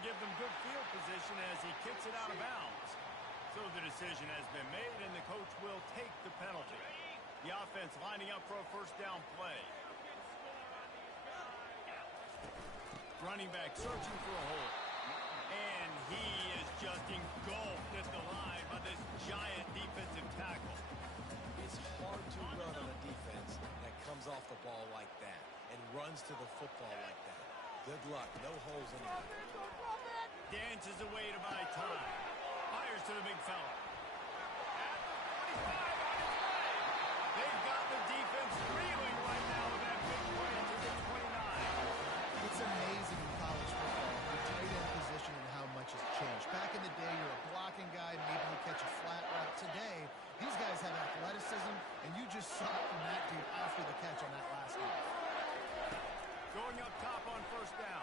will give them good field position as he kicks it out of bounds. So the decision has been made, and the coach will take the penalty. The offense lining up for a first down play. Running back searching for a hole. And he is just engulfed at the line by this giant defensive tackle. It's hard to run on a defense that comes off the ball like that and runs to the football like that. Good luck. No holes anywhere. Dances away to buy time. Fires to the big fella. At the 45 on his way. They've got the defense reeling right now with that big play to the 29. It's amazing in college football, the tight end position and how much has changed. Back in the day, you're a blocking guy, maybe you catch a flat route. Today, these guys have athleticism, and you just saw it from that dude after the catch on that last one. Going up top on first down.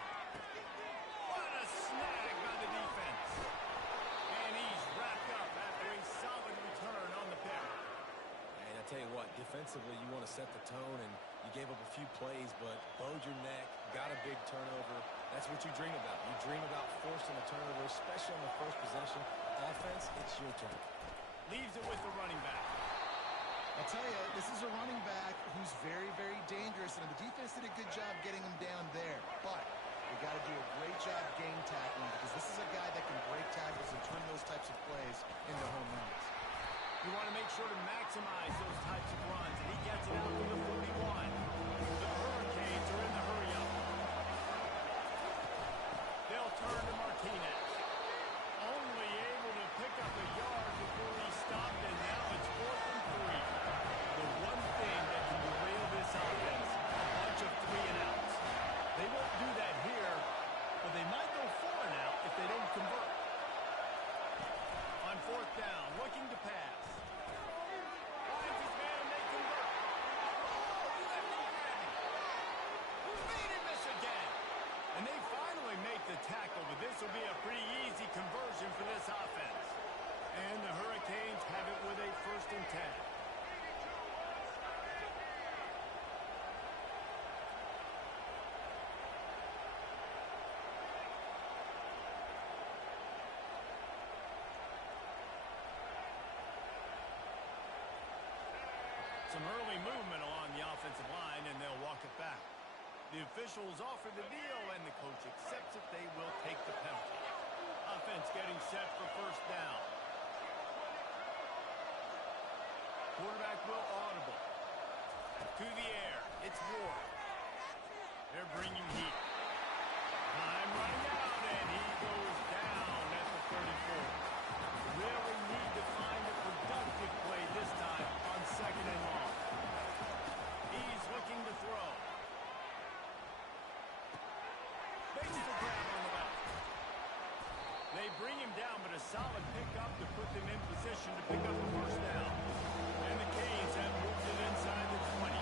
What a snag by the defense. And he's wrapped up after a solid return on the pick. And I tell you what, defensively, you want to set the tone, and you gave up a few plays, but bowed your neck, got a big turnover. That's what you dream about. You dream about forcing a turnover, especially on the first possession. Offense, it's your turn. Leaves it with the running back. I'll tell you, this is a running back who's very, very dangerous, and the defense did a good job getting him down there. But we got to do a great job game tackling, because this is a guy that can break tackles and turn those types of plays into home runs. You want to make sure to maximize those types of runs, and he gets it out to the 41. The Hurricanes are in the hurry-up. They'll turn to Martinez. Only able to pick up a yard before he stopped, and now it's 4th and 3. The one thing that can derail this offense, a bunch of 3-and-outs. They won't do that here, but they might go 4-and-out if they don't convert. On 4th down, looking to pass. Finds his man and they convert. Oh, left him grabbing. Made him miss again. And they finally make the tackle, but this will be a pretty easy conversion for this offense. And the Hurricanes have it with a 1st and 10. Some early movement along the offensive line, and they'll walk it back. The officials offer the deal, and the coach accepts it. They will take the penalty. Offense getting set for first down. Quarterback will audible. To the air. It's Ward. They're bringing heat. Time running out, and he goes down at the 34. Really need to find a productive play this time on 2nd and long. He's looking to throw. Makes the grab on the back. They bring him down, but a solid pickup to put them in position to pick up the first down. And the Canes have moved it inside the 20.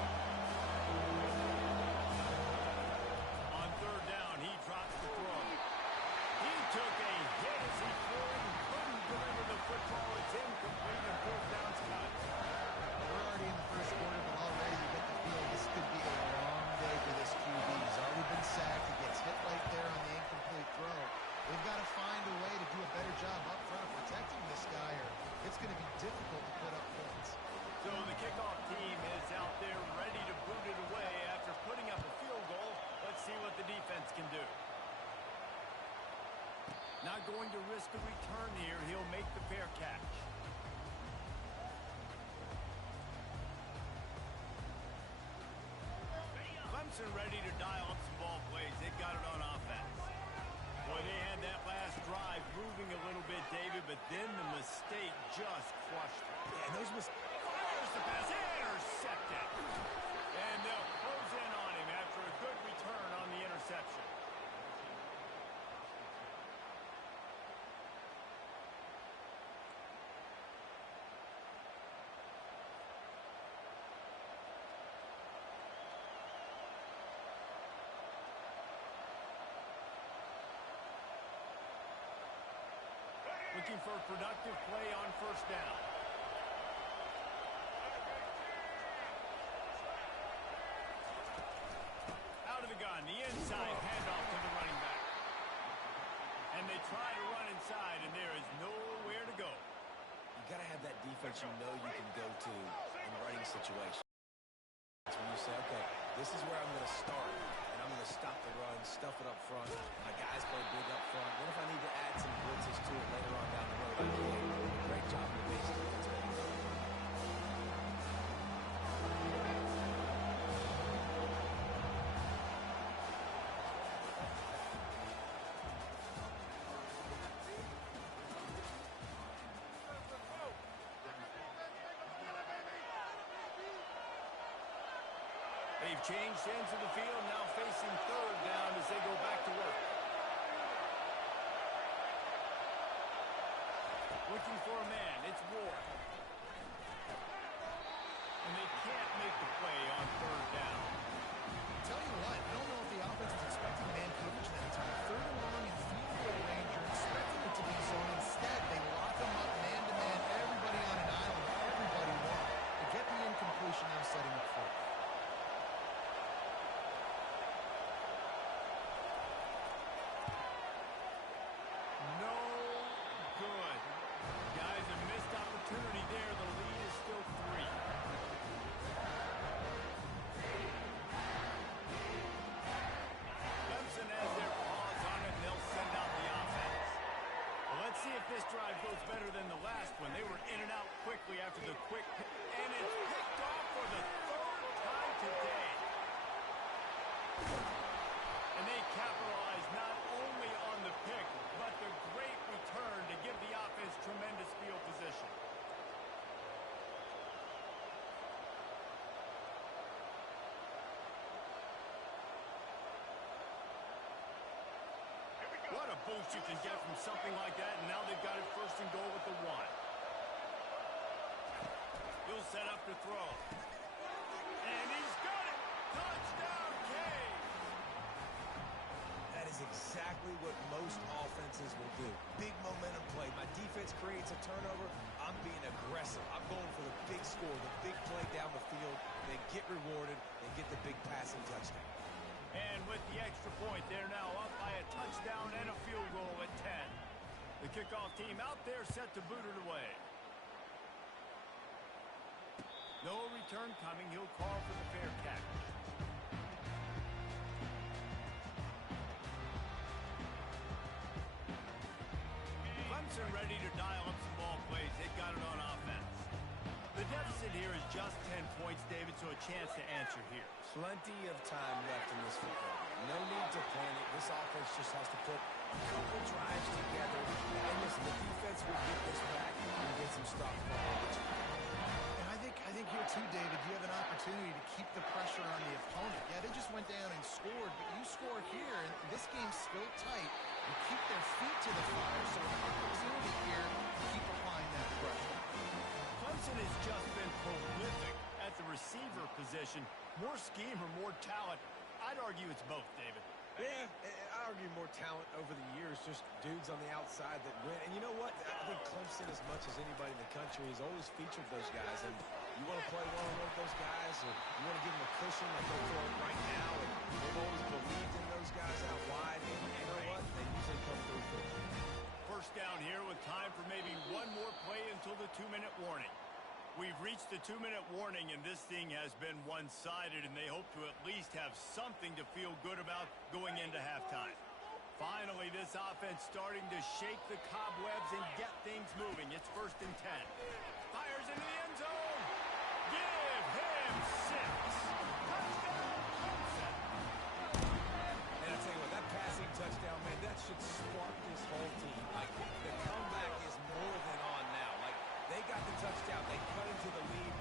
On 3rd down, he drops the throw. He took a hit as he threw and couldn't deliver the football. It's incomplete and 4th down's cut. We're already in the first quarter, but already you get the feel this could be a long day for this QB. He's already been sacked. He gets hit right there on the incomplete throw. They've got to find a way to do a better job up front of protecting this guy, or it's going to be difficult to put up points. So the kickoff team is out there ready to boot it away after putting up a field goal. Let's see what the defense can do. Not going to risk a return here. He'll make the fair catch. Clemson ready to dial up some ball plays. They've got it on offense. Boy, they had that last drive moving a little bit, David, but then the mistake just crushed them. Yeah, and those mistakes. Fires the pass. Intercepted. And they'll close in on him after a good return on the interception. Looking for a productive play on first down. Out of the gun, the inside handoff to the running back. that defense you know you can go to in running situations. That's when you say, okay, this is where I'm going to start, and I'm going to stop the run, stuff it up front. My guys play big up front. What if I need to add some blitzes to it later on down the road? I can. Great job in the base defense, man. They've changed ends of the field, now facing third down as they go back to work. Looking for a man, it's Ward. And they can't make the play on third down. Tell you what, I don't know if the offense was expecting man coverage that time. Third and long in field goal range, you're expecting it to be zone. Instead, they lock them up man-to-man, everybody on an island, everybody won. They get the incompletion, now setting up fourth. This drive goes better than the last one. They were in and out quickly after the quick pick, and it's picked off for the third time today. And they capitalize not only on the pick, but the great return to give the offense tremendous field position. What a boost you can get from something like that, and now they've got it first and goal with the one. He'll set up to throw. And he's got it! Touchdown, Cave! That is exactly what most offenses will do. Big momentum play. My defense creates a turnover. I'm being aggressive. I'm going for the big score, the big play down the field. They get rewarded. They get the big passing touchdown. And with the extra point, they're now up by a touchdown and a field goal at 10. The kickoff team out there set to boot it away. No return coming. He'll call for the fair catch. Clemson ready to dial up some ball plays. They've got it on offense. The deficit here is just 10 points, David, so a chance to answer here. Plenty of time left in this football. No need to panic. This offense just has to put a couple drives together. And listen, the defense will get this back and get some stops from And I think here too, David, you have an opportunity to keep the pressure on the opponent. Yeah, they just went down and scored, but you score here, and this game's still tight. You keep their feet to the fire, so an opportunity here to keep applying that pressure. Clemson has just been prolific at the receiver position. More scheme or more talent? I'd argue it's both, David. Yeah, I argue more talent over the years, just dudes on the outside that win. And you know what? I think Clemson, as much as anybody in the country, has always featured those guys. And you want to play one-on-one with those guys, or you want to give them a cushion like they're throwing right now. And they've always believed in those guys out wide. And you know what? They usually come through for them. First down here with time for maybe one more play until the 2-minute warning. We've reached the 2-minute warning, and this thing has been one-sided, and they hope to at least have something to feel good about going into halftime. Finally, this offense starting to shake the cobwebs and get things moving. It's 1st and 10. Fires into the end zone. Give him 6. Touchdown, Clemson. And I tell you what, that passing touchdown, man, that should spark this whole team. Like, the comeback is more than on now. Like, they got the touchdown. They cut into the lead.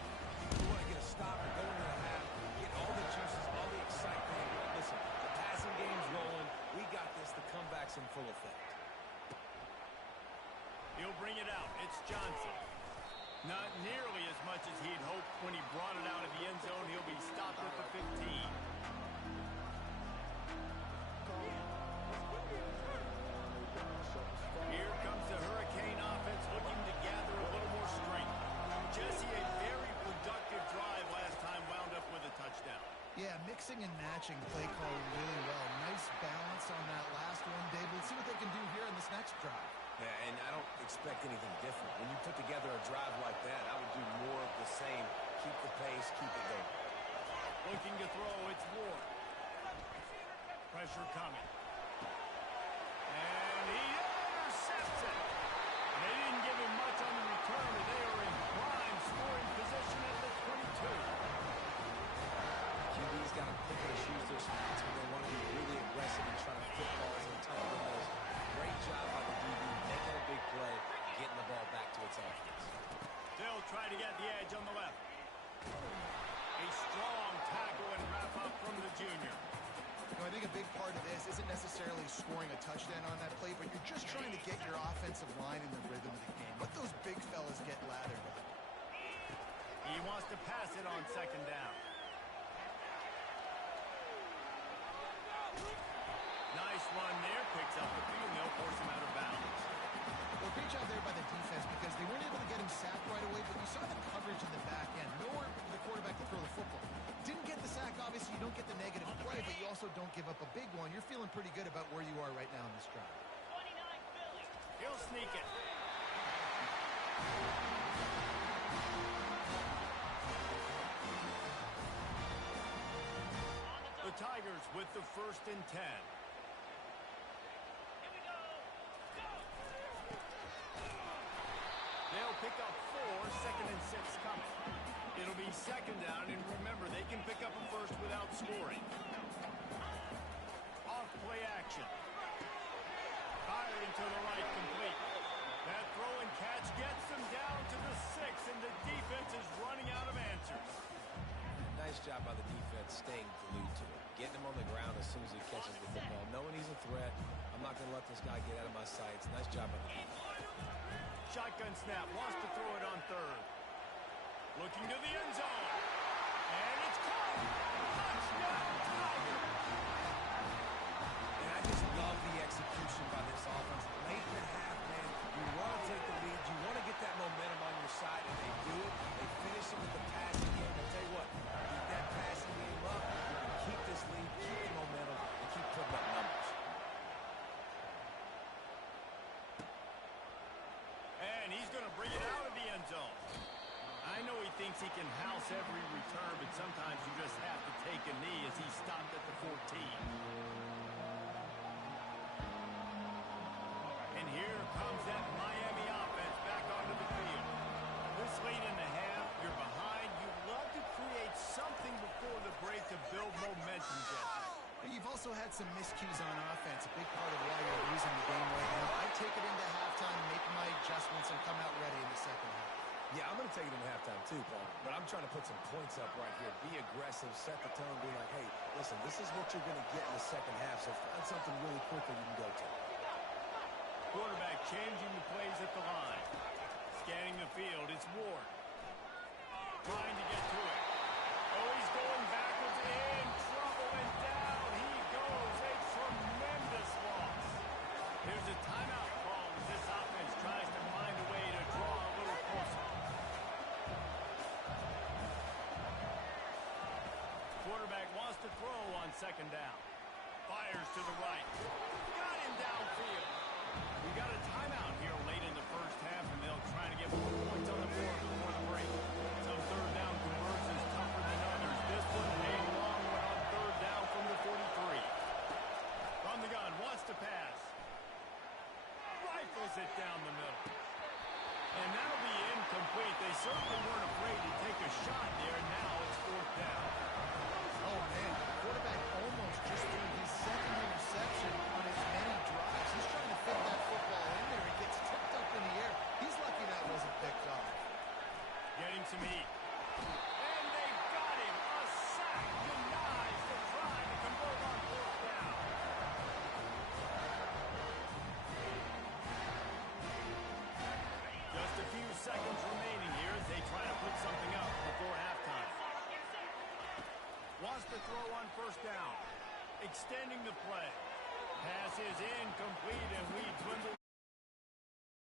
You want to get a stop or go into the half, get all the juices, all the excitement. Listen, the passing game's rolling. We got this. The comeback's in full effect. He'll bring it out. It's Johnson. Not nearly as much as he'd hoped when he brought it out of the end zone. He'll be stopped at the 15. Here comes the Hurricane offense looking to gather a little more strength. Jesse, a very productive drive last time, wound up with a touchdown. Yeah, mixing and matching play calling really well. Nice balance on that last one, Dave. Let's see what they can do here in this next drive. Yeah, and I don't expect anything different. When you put together a drive like that, I would do more of the same. Keep the pace, keep it going. Looking to throw, it's Ward. Pressure coming. And he intercepts it. They didn't give him much on the return, but they are in prime scoring position at the 22. QB's got to pick and choose their spots when they want to be really aggressive and try to fit balls in tight windows. Great job by the DB, making a big play, getting the ball back to its offense. They'll try to get the edge on the left. A strong tackle and wrap up from the junior. You know, I think a big part of this isn't necessarily scoring a touchdown on that play, but you're just trying to get your offensive line in the rhythm of the game. Let those big fellas get lathered up. He wants to pass it on second down. Nice run there. Picks up the field. They'll force him out of bounds. Well, great job there by the defense because they weren't able to get him sacked right away, but you saw the coverage in the back end. Nowhere for the quarterback to throw the football. Didn't get the sack, obviously you don't get the negative play, but you also don't give up a big one. You're feeling pretty good about where you are right now in this drive. He'll sneak it. The Tigers with the 1st and 10. They'll pick up 4, 2nd and 6 coming. It'll be second down, and remember, they can pick up a first without scoring. Off play action. Fired into the right, complete. That throw and catch gets them down to the 6, and the defense is running out of answers. Nice job by the defense staying glued to it. Getting him on the ground as soon as he catches the football. Knowing he's a threat, I'm not going to let this guy get out of my sights. Nice job by the defense. Shotgun snap, wants to throw it on 3rd. Looking to the end zone. And it's caught. Touchdown, Tigers. And I just love the execution by this offense. Late in the half, man, you want to take the lead. You want to get that momentum on your side, and they do it. They finish it with the passing game. I'll tell you what, keep that passing game up. You can keep this lead, keep the momentum, and keep putting up numbers. And he's going to bring it out of the end zone. I know he thinks he can house every return, but sometimes you just have to take a knee as he stopped at the 14. And here comes that Miami offense back onto the field. This late in the half, you're behind. You love to create something before the break to build momentum, Jesse. You've also had some miscues on offense, a big part of why you're losing the game right now. I take it into halftime, make my adjustments, and come out ready in the second half. Yeah, I'm going to take it into halftime too, Paul. But I'm trying to put some points up right here. Be aggressive, set the tone, be like, hey, listen, this is what you're going to get in the second half, so find something really quickly you can go to. Quarterback changing the plays at the line. Scanning the field, it's Ward. Trying to get to it. Oh, he's going backwards, in trouble, and down he goes. A tremendous loss. There's a timeout call as this offense tries to find a way to draw a little closer. Quarterback wants to throw on second down. Fires to the right. Got him downfield. We got a timeout here late in the first half, and they'll try to get more points on the board before the break. Some third down conversions tougher than others. This one a long one on 3rd down from the 43. From the gun, wants to pass. Rifles it down the middle. And that'll be incomplete. They certainly weren't afraid to take a shot there. Now it's 4th down. Oh, man, the quarterback almost just threw his 2nd interception on as many drives. He's trying to fit that football in there. It gets tipped up in the air. He's lucky that wasn't picked off. Getting some heat. And they got him. A sack denies the try to convert on 4th down. Just a few seconds remaining here as they try to put something up before halftime. Wants to throw on 1st down. Extending the play. Pass is incomplete, and we dwindle